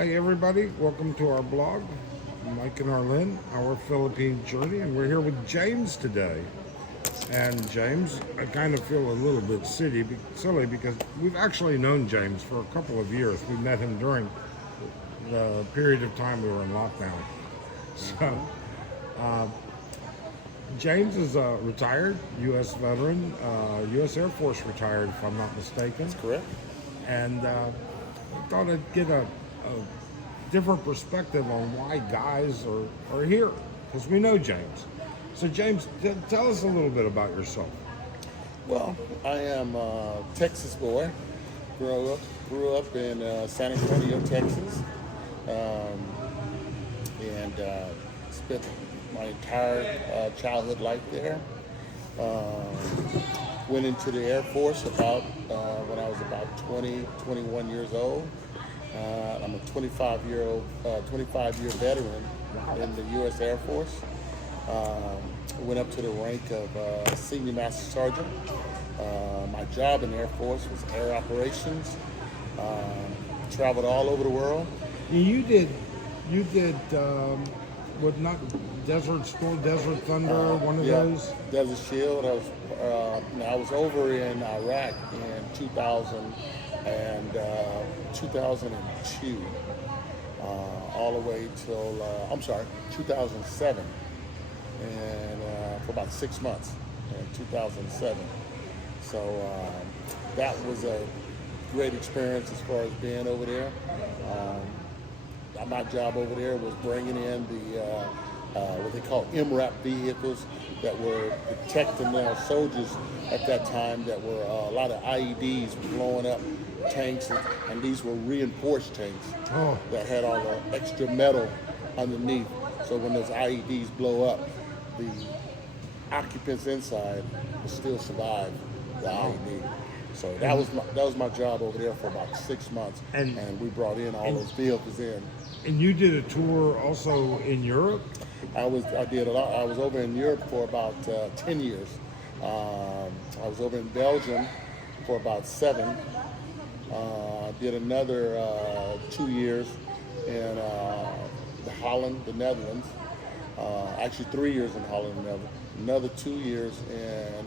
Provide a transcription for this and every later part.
Hey everybody, welcome to our blog, Mike and Arlene, our Philippine journey, and we're here with James today. And James, I kind of feel a little bit silly because we've actually known James for a couple of years. We met him during the period of time we were in lockdown. So, James is a retired U.S. veteran, U.S. Air Force retired, if I'm not mistaken. That's correct. And I thought I'd get a different perspective on why guys are here, because we know James. So James, tell us a little bit about yourself. Well, I am a Texas boy. Grew up in San Antonio, Texas, and spent my entire childhood life there. Went into the Air Force about when I was about 20, 21 years old. I'm a 25-year veteran in the U.S. Air Force. Went up to the rank of Senior Master Sergeant. My job in the Air Force was air operations. Traveled all over the world. You did, what, not Desert Storm, Desert Thunder, one of those? Desert Shield. I was over in Iraq in 2002, all the way till 2007, and for about 6 months in 2007. So that was a great experience as far as being over there. My job over there was bringing in the what they call MRAP vehicles that were protecting our soldiers at that time. That were a lot of IEDs blowing up tanks, and these were reinforced tanks that had all the extra metal underneath. So when those IEDs blow up, the occupants inside will still survive the IED. So that was my job over there for about 6 months, and we brought in all those vehicles in. And you did a tour also in Europe? I did a lot. I was over in Europe for about 10 years. I was over in Belgium for about 7. Did another 2 years in Holland, the Netherlands. Actually 3 years in Holland, the Netherlands. Another 2 years in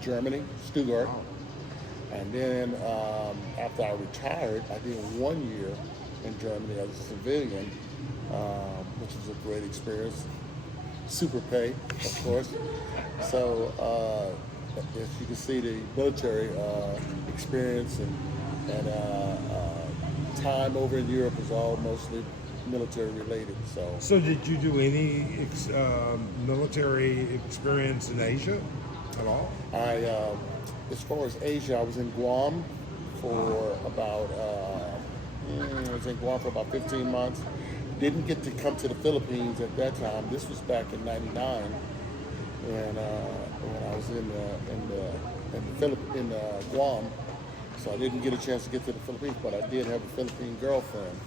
Germany, Stuttgart. And then after I retired, I did 1 year in Germany as a civilian, which was a great experience. Super pay, of course. So as you can see, the military experience and time over in Europe is all mostly military related. So did you do any military experience in Asia at all? As far as Asia, I was in Guam for about 15 months. Didn't get to come to the Philippines at that time. This was back in '99, and when I was in Guam. So I didn't get a chance to get to the Philippines, but I did have a Philippine girlfriend,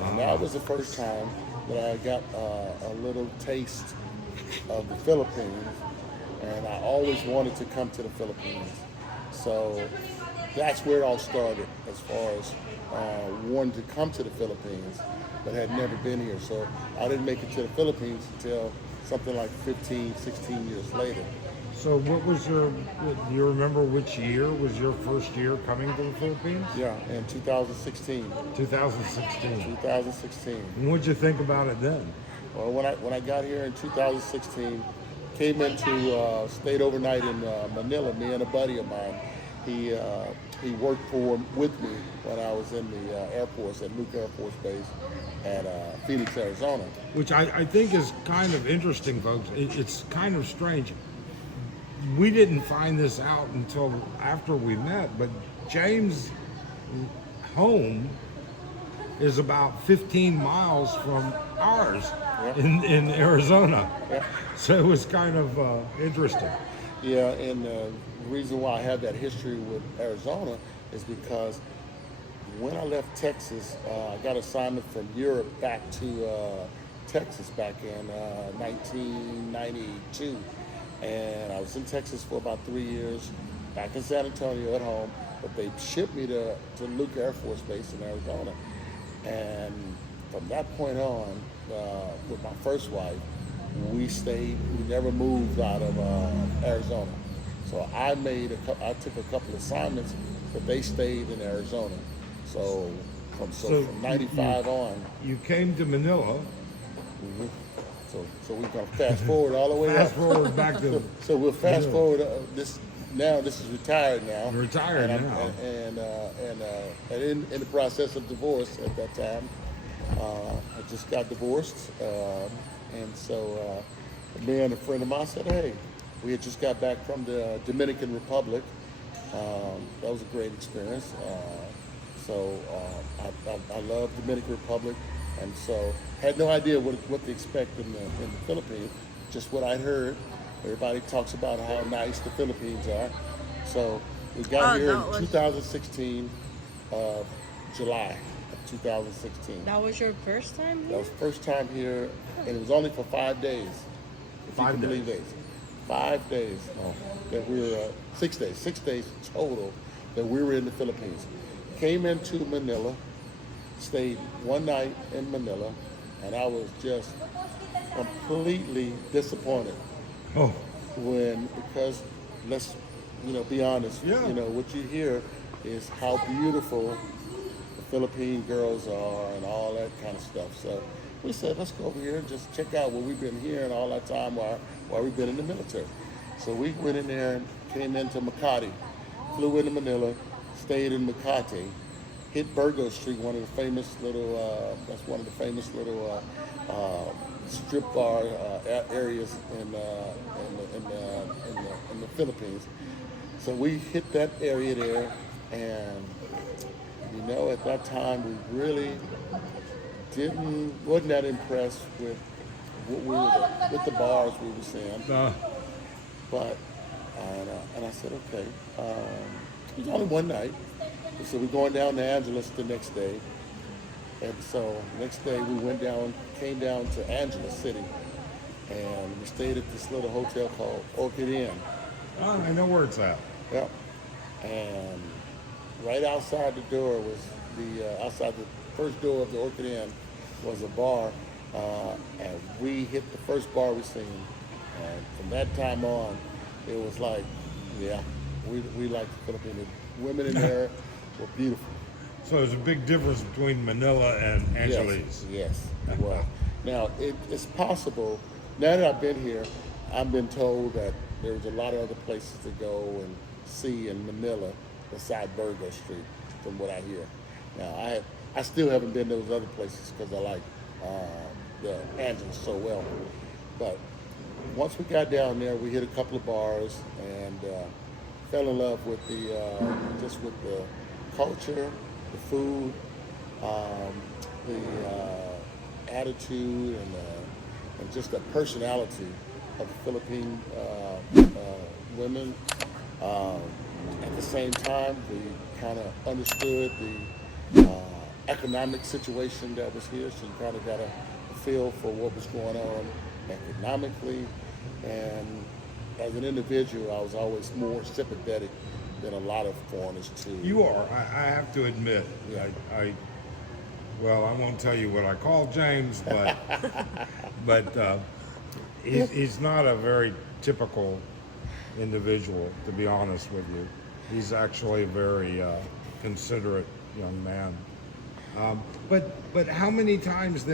and that was the first time that I got a little taste of the Philippines. And I always wanted to come to the Philippines. So that's where it all started as far as wanting to come to the Philippines, but had never been here. So I didn't make it to the Philippines until something like 15, 16 years later. So what was do you remember which year was your first year coming to the Philippines? Yeah, in 2016. 2016. 2016. And what'd you think about it then? Well, when I got here in 2016, came into stayed overnight in Manila. Me and a buddy of mine. He worked with me when I was in the Air Force at Luke Air Force Base at Phoenix, Arizona. Which I think is kind of interesting, folks. It's kind of strange. We didn't find this out until after we met, but James' home is about 15 miles from ours in Arizona. Yeah. So it was kind of interesting. Yeah, and the reason why I have that history with Arizona is because when I left Texas, I got assignment from Europe back to Texas back in 1992. And I was in Texas for about 3 years, back in San Antonio at home. but they shipped me to Luke Air Force Base in Arizona. And from that point on, with my first wife, we stayed. We never moved out of Arizona. So I took a couple assignments, but they stayed in Arizona. So from '95 on. You came to Manila. Mhm. So we're gonna fast forward all the way Fast up. forward back to. So we'll fast Manila. forward this. Now this is retired now. Retired and now. And in the process of divorce at that time. I just got divorced, and so me and a friend of mine said, "Hey, we had just got back from the Dominican Republic. That was a great experience. I love Dominican Republic, and so had no idea what to expect in the Philippines. Just what I heard. Everybody talks about how nice the Philippines are. So we got here in 2016, July of 2016. That was your first time That here? was the first time here, and it was only for 5 days. If you 5 can believe days. days. 5 days that we were, 6 days, 6 days total that we were in the Philippines. Came into Manila, stayed one night in Manila, and I was just completely disappointed Oh, because let's, be honest, Yeah. what you hear is how beautiful the Philippine girls are and all that kind of stuff. So we said, let's go over here and just check out what we've been hearing all that time while we've been in the military. So we went in there and came into Makati, flew into Manila, stayed in Makati, hit Burgos Street, one of the famous little, strip bar areas in the Philippines. So we hit that area there, and at that time we really wasn't that impressed with with the bars we were seeing. But and I said, okay, it was only one night. So we're going down to Angeles the next day. And so next day we came down to Angeles City, and we stayed at this little hotel called Orchid Inn. I know where it's at. Yep. And right outside the door was outside the first door of the Orchid Inn was a bar, and we hit the first bar we seen. And from that time on, it was like, yeah, we like the Philippines. The women in there were beautiful. So there's a big difference between Manila and Angeles. Yes, it was. Now, it's possible, now that I've been here, I've been told that there's a lot of other places to go and see in Manila beside Burgos Street, from what I hear. Now, I still haven't been to those other places because I like the Angeles so well. But once we got down there, we hit a couple of bars and fell in love with with the culture, the food, the attitude, and just the personality of the Philippine women. At the same time, we kind of understood the economic situation that was here, so you kind of got a feel for what was going on economically. And as an individual, I was always more sympathetic than a lot of foreigners too. You are. I have to admit. Yeah. Well, I won't tell you what I call James, but he's not a very typical individual, to be honest with you. He's actually a very considerate young man. But how many trips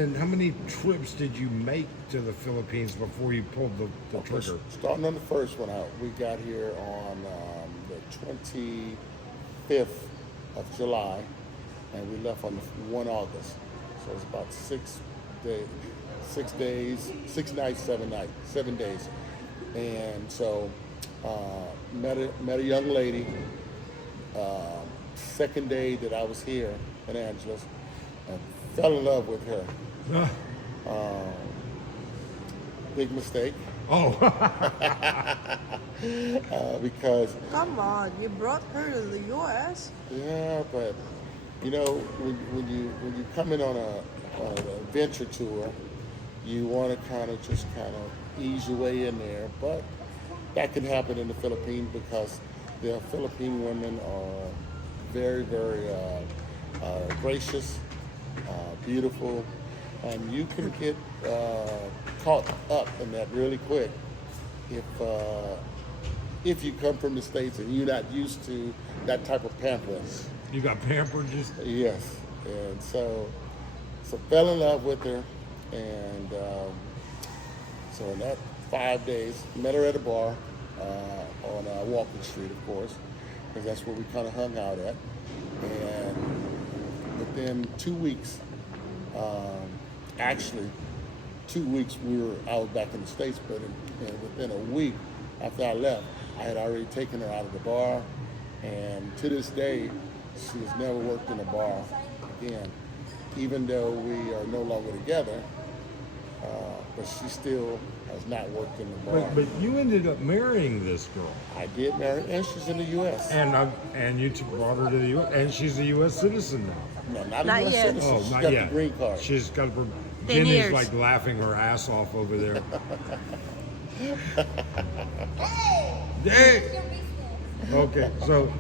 did you make to the Philippines before you pulled the trigger? Starting on the first one out, we got here on the 25th of July, and we left on the 1 August. So it's about 6 nights, 7 days. And so met a young lady. Second day that I was here in Angeles, and fell in love with her. Big mistake. Oh. Because Come on, you brought her to the U.S.? yeah, but when you come in on an adventure tour, you want to kind of ease your way in there, but that can happen in the Philippines because the Philippine women are very, very gracious, beautiful, and you can get caught up in that really quick if you come from the States and you're not used to that type of pampering. You got pampered just. Yes, and so fell in love with her, and so in that 5 days, met her at a bar on Walking Street, of course, because that's where we kind of hung out at. And within 2 weeks, actually 2 weeks, I was back in the States, but within a week after I left, I had already taken her out of the bar, and to this day, she has never worked in a bar again, even though we are no longer together. But she still has not worked in the bar. But you ended up marrying this girl. I did marry, and she's in the U.S. And you brought her to the U.S. and she's a U.S. citizen now. No, not Not a U.S. yet. citizen. Oh, She's not got yet. the green card. She's got. 10 Jenny's years. like laughing her ass off over there. Hey. Okay, so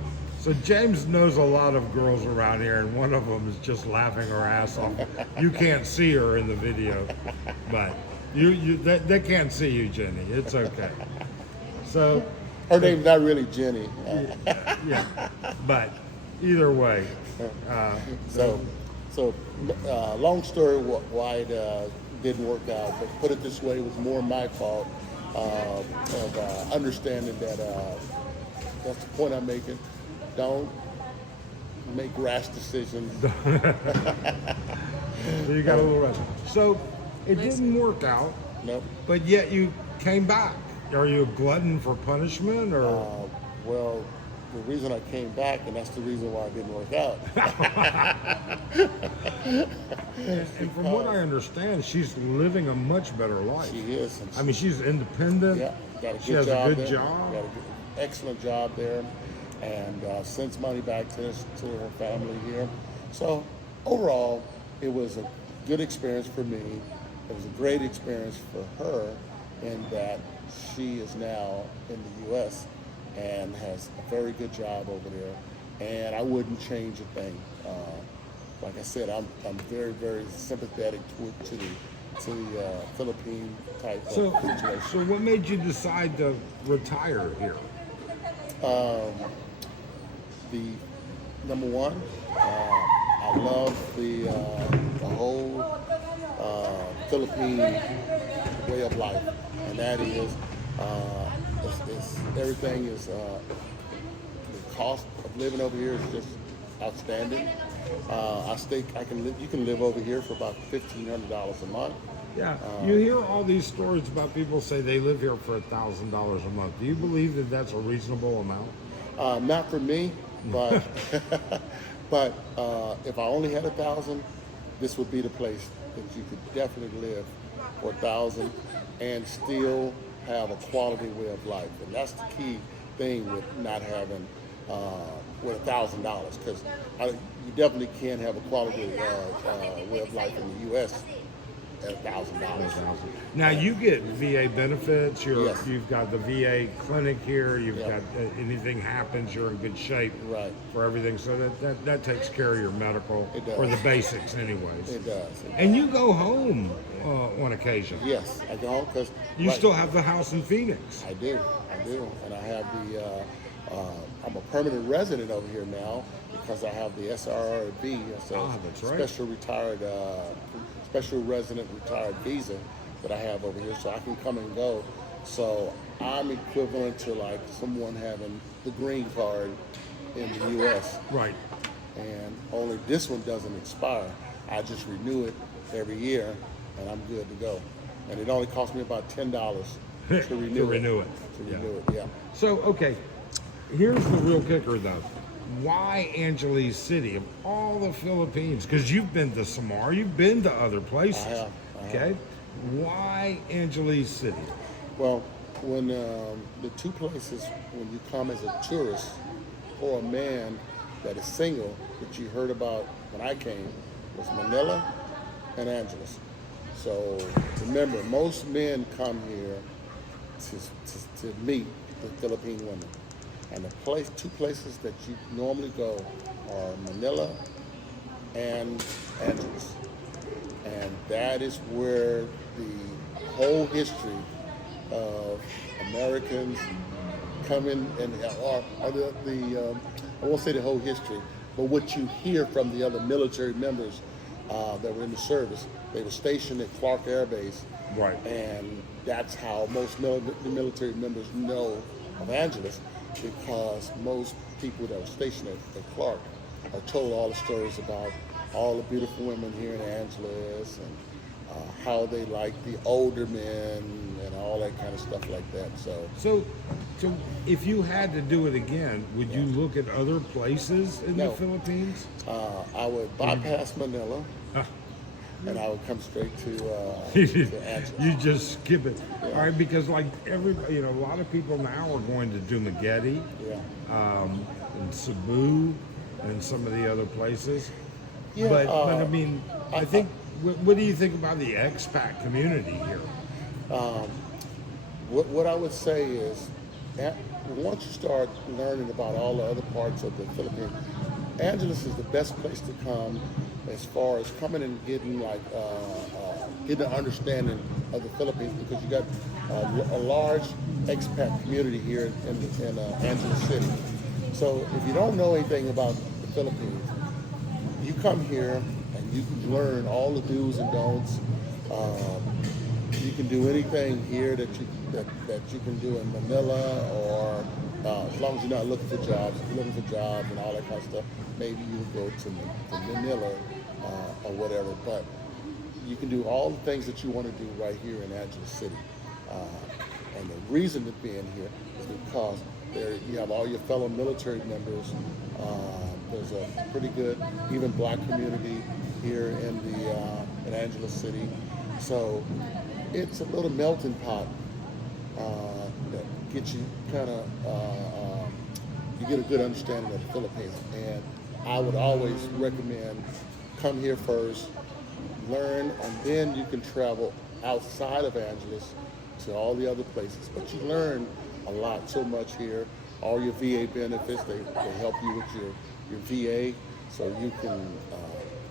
James knows a lot of girls around here, and one of them is just laughing her ass off. You can't see her in the video, but they can't see you, Jenny. It's okay. So Her name's not really Jenny. yeah, but either way, So, long story why it didn't work out, but put it this way, it was more my fault of understanding that that's the point I'm making. Don't make rash decisions. you got a little rest. So it didn't work out, Nope. but yet you came back. Are you a glutton for punishment, or? Well, the reason I came back, and that's the reason why it didn't work out. And from what I understand, she's living a much better life. She is. And I mean, she's independent. yeah, got a good She has job a good there. job. Got an excellent job there, and sends money back to her family here. So overall, it was a good experience for me. It was a great experience for her, in that she is now in the U.S. and has a very good job over there, and I wouldn't change a thing. Like I said, I'm very, very sympathetic to the Philippine type of So situation. what made you decide to retire here? The number one, I love the whole Philippine way of life, and that is everything is the cost of living over here is just outstanding. You can live over here for about $1,500 a month. Yeah, you hear all these stories about people say they live here for $1,000 a month. Do you believe that that's a reasonable amount? Not for me, but but if I only had 1,000, this would be the place that you could definitely live for 1,000 and still have a quality way of life. And that's the key thing with not having with $1,000, because you definitely can't have a quality way of life in the U.S. at $1,000. Now you get VA benefits. Yes. You've got the VA clinic here. You've Yep. got anything happens, you're in good shape Right. for everything. So that takes care of your medical, It does. or the basics, anyways. It does. And you go home on occasion. Yes, I go home because You still have the house in Phoenix. I do, and I have the. I'm a permanent resident over here now because I have the SRRV, so that's right. special resident retired visa that I have over here, so I can come and go. So I'm equivalent to like someone having the green card in the U.S. Right. and only this one doesn't expire. I just renew it every year, and I'm good to go. And it only costs me about $10 to renew To renew it. To Yeah. renew it, yeah. So, okay, here's the real kicker, though. Why Angeles City of all the Philippines? Because you've been to Samar, you've been to other places. I have. Okay, why Angeles City? Well, when the two places, when you come as a tourist or a man that is single, that you heard about when I came, was Manila and Angeles. So remember, most men come here to meet the Philippine women. And two places that you normally go are Manila and Angeles. And that is where the whole history of Americans coming and or I won't say the whole history, but what you hear from the other military members that were in the service. They were stationed at Clark Air Base, Right. and that's how most the military members know of Angeles, because most people that were stationed at Clark are told all the stories about all the beautiful women here in Angeles, and how they like the older men and all that kind of stuff like that. So if you had to do it again, would you look at other places in the No. Philippines? I would bypass Manila, and I would come straight to Angeles. You just skip it. All right, because like everybody, a lot of people now are going to Dumaguete, Yeah. and Cebu, and some of the other places. Yeah, But I mean, I think. What do you think about the expat community here? What I would say is, once you start learning about all the other parts of the Philippines, Angeles is the best place to come as far as coming and getting getting an understanding of the Philippines, because you got a large expat community here in Angeles City. So if you don't know anything about the Philippines, you come here and you can learn all the do's and don'ts. You can do anything here that you can do in Manila, or as long as you're not looking for jobs, and all that kind of stuff. Maybe you would go to Manila or whatever. But you can do all the things that you want to do right here in Angeles City. And the reason of being here is because you have all your fellow military members. There's a pretty good, even black community here in Angeles City. So it's a little melting pot that gets you you get a good understanding of the Philippines. And I would always recommend come here first, learn, and then you can travel outside of Angeles to all the other places. But you learn a lot, so much here. All your VA benefits, they help you with your VA, so you can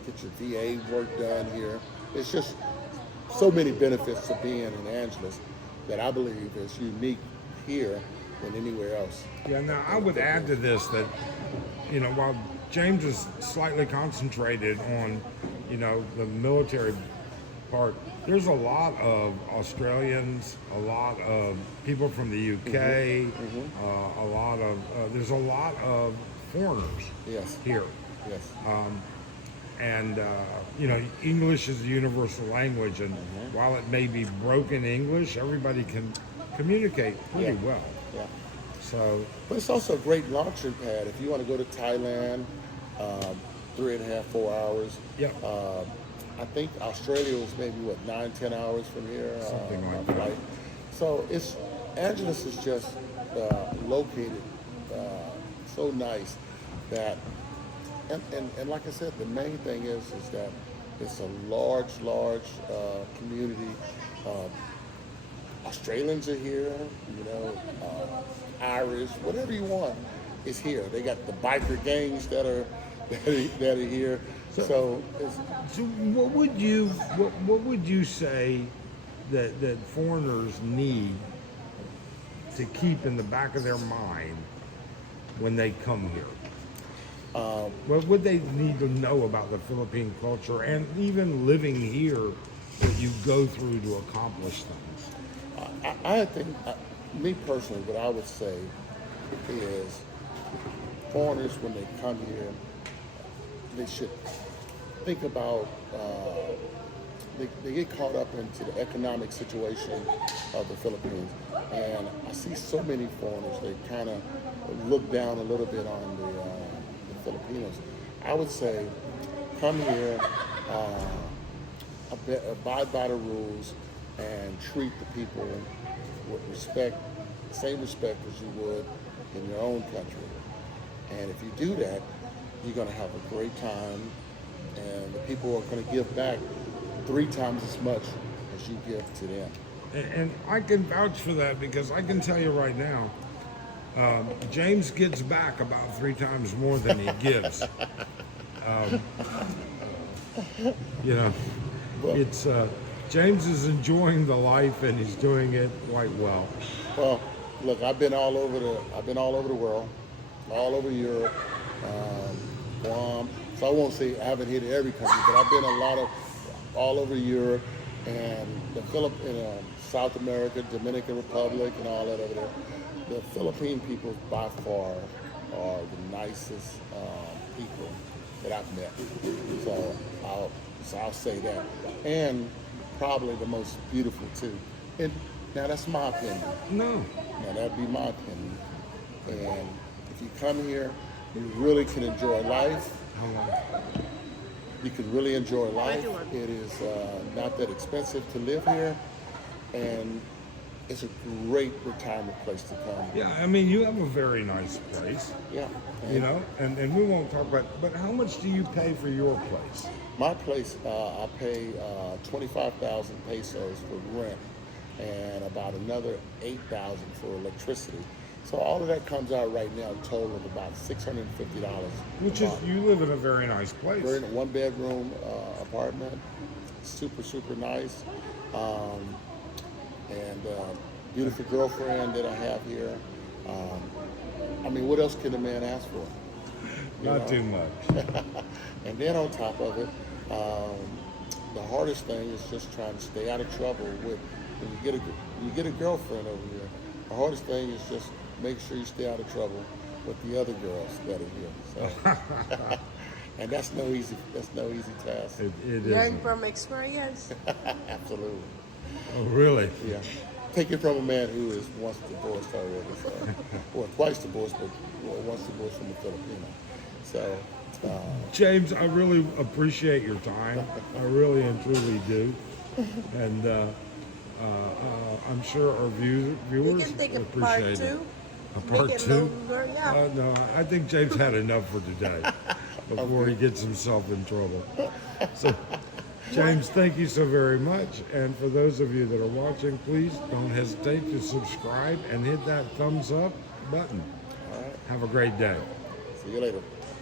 get your VA work done here. It's just so many benefits of being in Angeles that I believe is unique here than anywhere else. Yeah, now I would add to this that, while James is slightly concentrated on, the military part, there's a lot of Australians, a lot of people from the UK, there's a lot of foreigners Yes. here. Yes. And English is a universal language, and while it may be broken English, everybody can communicate pretty Yeah. well. Yeah. So, But it's also a great launching pad if you want to go to Thailand, 3.5, 4 hours. yeah. I think Australia was maybe 9-10 hours from here. Something like on that. flight. So Angeles is just located so nice that, and like I said, the main thing is that it's a large community. Australians are here, Irish, whatever you want is here. They got the biker gangs that are here. So what would you say that foreigners need to keep in the back of their mind when they come here? What would they need to know about the Philippine culture, and even living here, that you go through to accomplish things? I think, me personally, what I would say is foreigners, when they come here, they should think about, they get caught up into the economic situation of the Philippines. And I see so many foreigners, they kind of look down a little bit on the Filipinos. I would say, come here, abide by the rules, and treat the people with respect, same respect as you would in your own country. And if you do that, you're going to have a great time, and the people are going to give back 3 times as much as you give to them. And I can vouch for that, because I can tell you right now, James gets back about 3 times more than he gives. You know, it's James is enjoying the life and he's doing it quite well. Well, look, I've been all over the world, all over Europe, Guam. So I won't say I haven't hit every country, but I've been all over Europe and South America, Dominican Republic, and all that over there. The Philippine people by far are the nicest people that I've met. So I'll say that, and probably the most beautiful too. And now that's my opinion. No. Now that'd be my opinion. And if you come here, you really can enjoy life. How long? You can really enjoy life. It is not that expensive to live here, and it's a great retirement place to come. Yeah, I mean, you have a very nice place. Yeah. You know, and we won't talk about, but how much do you pay for your place? My place, I pay 25,000 pesos for rent and about another 8,000 for electricity. So all of that comes out right now total of about $650. Which is, you live in a very nice place. We're in a 1-bedroom apartment, super, super nice. And beautiful girlfriend that I have here. I mean, what else can a man ask for? Not too much. And then on top of it, the hardest thing is just trying to stay out of trouble with when you get a girlfriend over here. The hardest thing is just make sure you stay out of trouble with the other girls that are here. So, and that's no easy task. It Learn is. from experience. Absolutely. Oh, really? Yeah. Take it from a man who is once divorced already. So, well, twice divorced, but once divorced from a Filipino. So, James, I really appreciate your time. I really and truly do. And I'm sure our We viewers can take a appreciate part it. 2. A Make part it 2? longer, yeah. No, I think James had enough for today before he gets himself in trouble. So, James, thank you so very much. And for those of you that are watching, please don't hesitate to subscribe and hit that thumbs up button. all right. Have a great day. See you later.